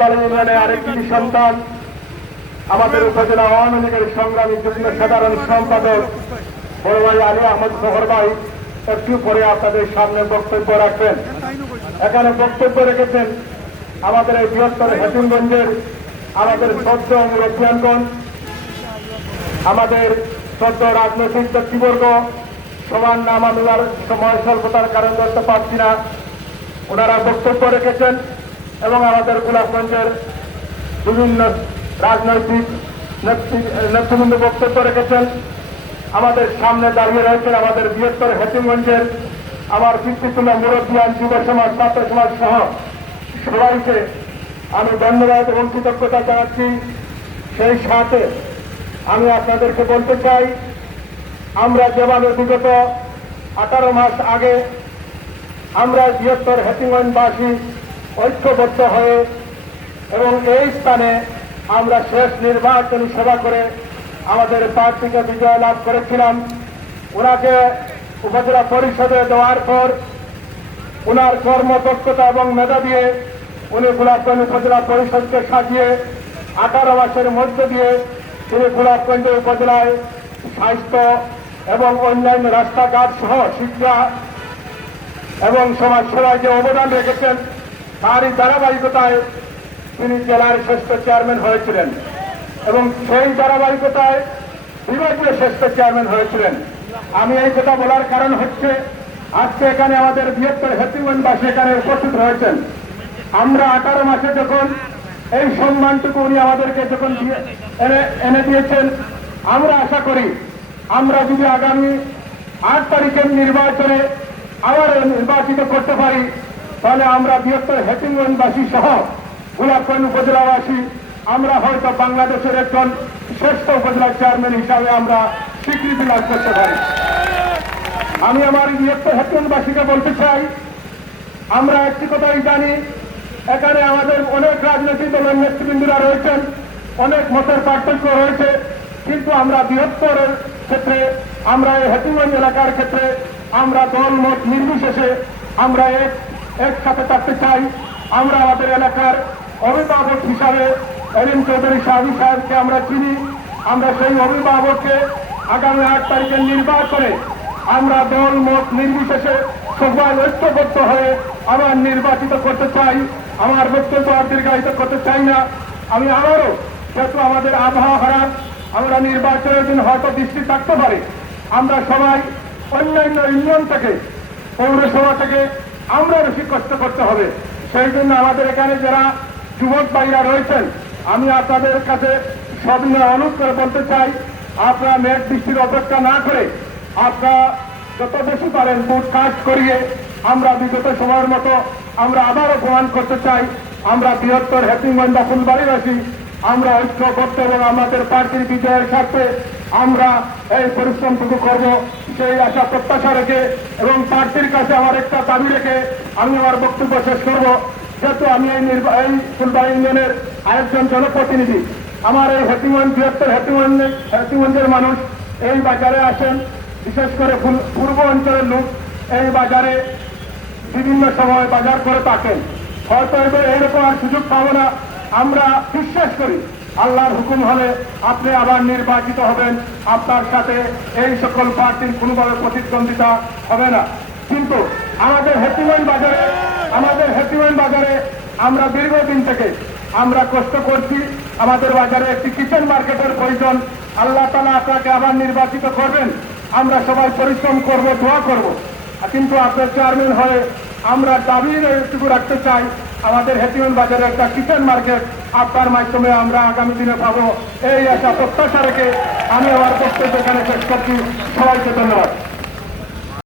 ফুলবাড়ি ইউনিয়নের আরেকটি সন্তান, আমাদের উপজেলা আওয়ামী লীগের সংগ্রামী যুগ্ম সাধারণ সম্পাদক বড় ভাই আলী আহমদ জোহর ভাই একটু পরে আপনাদের সামনে বক্তব্য রাখবেন। এখানে বক্তব্য রেখেছেন আমাদের এই বৃহত্তর হাকিমগঞ্জের আমাদের শ্রদ্ধ মুরব্বিয়ানগণ, আমাদের শ্রদ্ধ রাজনৈতিক ব্যক্তিবর্গ। সবার নাম আমি আর সময় স্বল্পতার কারণ করতে পারছি না, ওনারা বক্তব্য রেখেছেন এবং আমাদের গোলাপগঞ্জের বিভিন্ন রাজনৈতিক নেতৃবৃন্দ বক্তব্য রেখেছেন। আমাদের সামনে দাঁড়িয়ে রয়েছেন আমাদের বৃহত্তর হাকিমগঞ্জের আমার পিতৃতুল্য মুরব্বিয়ান, যুব সমাজ, ছাত্র সমাজ সহ সবাইকে আমি ধন্যবাদ এবং কৃতজ্ঞতা জানাচ্ছি। সেই সাথে আমি আপনাদেরকে বলতে চাই, আমরা যেভাবে বিগত 18 মাস আগে আমরা বৃহত্তর হাকিমগঞ্জবাসী ঐক্যবদ্ধ হয়ে এবং এই স্থানে আমরা শেষ নির্বাচনী সভা করে আমাদের প্রার্থীকে বিজয় লাভ করেছিলাম। ওনাকে উপজেলা পরিষদে দেওয়ার পর ওনার কর্মদক্ষতা এবং মেধা দিয়ে উনি গোলাপগঞ্জ উপজেলা পরিষদকে সাজিয়ে 18 মাসের মধ্য দিয়ে তিনি গোলাপগঞ্জ উপজেলায় স্বাস্থ্য এবং অন্যান্য রাস্তাঘাট সহ শিক্ষা এবং সমাজ সেবায় যে অবদান রেখেছেন তারই ধারাবাহিকতায় তিনি জেলার শ্রেষ্ঠ চেয়ারম্যান হয়েছিলেন এবং সেই ধারাবাহিকতায় বিভাগীয় শ্রেষ্ঠ চেয়ারম্যান হয়েছিলেন। আমি এই কথা বলার কারণ হচ্ছে আজকে এখানে আমাদের বৃহত্তর হাকিমগঞ্জবাসী এখানে উপস্থিত রয়েছেন। আমরা 18 মাসে যখন এই সম্মানটুকু উনি আমাদেরকে যখন এনে দিয়েছেন, আমরা আশা করি আমরা যদি আগামী 8 তারিখের নির্বাচনে আবার নির্বাচিত করতে পারি তাহলে আমরা বৃহত্তর হাকিমগঞ্জবাসী সহ গোলাপগঞ্জ উপজেলাবাসী আমরা হয়তো বাংলাদেশের একজন শ্রেষ্ঠ উপজেলা চেয়ারম্যান হিসাবে আমরা স্বীকৃতি লাভ করতে পারি। আমি আমার বৃহত্তর হাকিমগঞ্জবাসীকে বলতে চাই, আমরা একটি কথাই জানি, এখানে আমাদের অনেক রাজনৈতিক দলের নেতৃবৃন্দরা রয়েছেন, অনেক মতের পার্থক্য রয়েছে, কিন্তু আমরা বৃহত্তরের ক্ষেত্রে আমরা এই হাকিমগঞ্জ এলাকার ক্ষেত্রে আমরা দল মত নির্বিশেষে আমরা একসাথে থাকতে চাই। আমরা আমাদের এলাকার অভিভাবক হিসাবে এরিন চৌধুরী সাহেবকে আমরা চিনি। আমরা সেই অভিভাবককে আগামী 8 তারিখের নির্বাচনে আমরা দল মত নির্বিশেষে সবাই ঐক্যবদ্ধ হয়ে আবার নির্বাচিত করতে চাই। আমার বক্তব্য আর দীর্ঘায়িত করতে চাই না। আমি আবারও, যেহেতু আমাদের আবহাওয়া খারাপ, আমরা নির্বাচনের দিন হয়তো বৃষ্টি থাকতে পারে, আমরা সবাই অন্যান্য ইউনিয়ন থেকে পৌরসভা থেকে আমরা বেশি কষ্ট করতে হবে। সেই জন্য আমাদের এখানে যারা যুবক ভাইরা রয়েছেন, আমি আপনাদের কাছে সবিনয় অনুরোধ করে বলতে চাই, আপনারা মেঘ বৃষ্টির অপেক্ষা না করে আপনারা যত বেশি পারেন ভোট কাজ করিয়ে আমরা বিগত সময়ের মতো আমরা আবারও প্রমাণ করতে চাই আমরা বৃহত্তর হাকিমগঞ্জ ফুলবাড়িবাসী আমরা ঐক্যবদ্ধ এবং আমাদের প্রার্থীর বিজয়ের স্বার্থে আমরা এই পরিশ্রমটুকু করব, সেই আশা প্রত্যাশা রেখে এবং প্রার্থীর কাছে আমার একটা দাবি রেখে আমি আমার বক্তব্য শেষ করব। যেহেতু আমি এই ফুলবাড়ি ইউনিয়নের আরেকজন জনপ্রতিনিধি, আমার এই হাকিমগঞ্জ বৃহত্তর হাকিমগঞ্জের মানুষ এই বাজারে আসেন, বিশেষ করে পূর্ব অঞ্চলের লোক এই বাজারে বিভিন্ন সময় বাজার করে থাকেন। হয়তো এইরকম আর সুযোগ পাবো না। আমরা বিশ্বাস করি আল্লাহর হুকুম হলে আপনি আবার নির্বাচিত হবেন, আপনার সাথে এই সকল প্রার্থীর কোনোভাবে প্রতিদ্বন্দ্বিতা হবে না। কিন্তু আমাদের হাকিমগঞ্জ বাজারে আমরা দীর্ঘদিন থেকে আমরা কষ্ট করছি। আমাদের বাজারে একটি কিচেন মার্কেটের প্রয়োজন। আল্লাহ তাআলা আপনাকে আবার নির্বাচিত করবেন, আমরা সবাই পরিশ্রম করব, দোয়া করব। কিন্তু আপনার চেয়ারম্যান হয়ে আমরা দাবি এইটুকু রাখতে চাই, আমাদের হাকিমগঞ্জ বাজারে একটা কিচেন মার্কেট আপনার মাধ্যমে আমরা আগামী দিনে পাবো, এই আশা প্রত্যাশা রেখে আমি আমার বক্তব্য এখানে শেষ করছি। সবাইকে ধন্যবাদ।